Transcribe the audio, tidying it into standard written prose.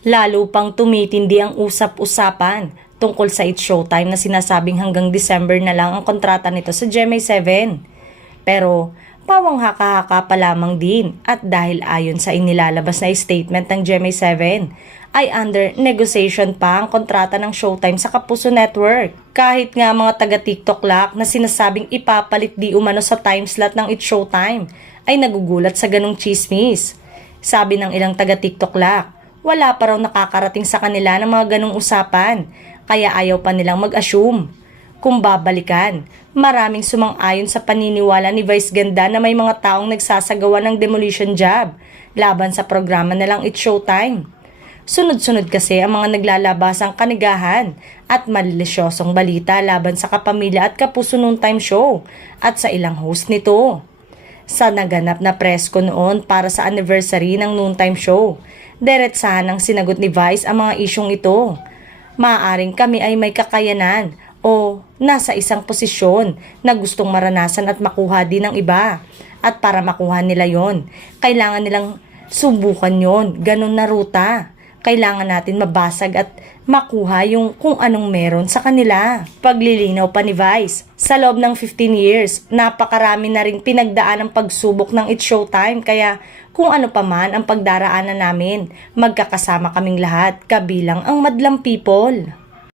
Lalo pang tumitindi ang usap-usapan tungkol sa It's Showtime na sinasabing hanggang December na lang ang kontrata nito sa GMA7. Pero pawang haka-haka pa lamang din at dahil ayon sa inilalabas na statement ng GMA7 ay under negotiation pa ang kontrata ng Showtime sa Kapuso Network. Kahit nga mga taga-TikTok lock na sinasabing ipapalit di umano sa time slot ng It's Showtime ay nagugulat sa ganong chismis. Sabi ng ilang taga-TikTok lock, wala pa raw nakakarating sa kanila ng mga ganong usapan, kaya ayaw pa nilang mag-assume. Kung babalikan, maraming sumang-ayon sa paniniwala ni Vice Ganda na may mga taong nagsasagawa ng demolition job laban sa programa nilang It's Showtime. Sunod-sunod kasi ang mga naglalabasang kanigahan at malilisyosong balita laban sa Kapamilya at Kapuso Noontime Show at sa ilang host nito. Sa naganap na presko noon para sa anniversary ng Noontime Show, diretsahan ng sinagot ni Vice ang mga isyong ito. Maaaring kami ay may kakayanan o nasa isang posisyon na gustong maranasan at makuha din ng iba. At para makuha nila yon, kailangan nilang subukan yon, ganun na ruta. Kailangan natin mabasag at makuha yung kung anong meron sa kanila. Paglilinaw pa ni Vice, sa loob ng 15 years, napakarami na rin pinagdaan ang pagsubok ng It's Showtime, kaya kung ano pa man ang pagdaraanan namin, magkakasama kaming lahat, kabilang ang madlang people.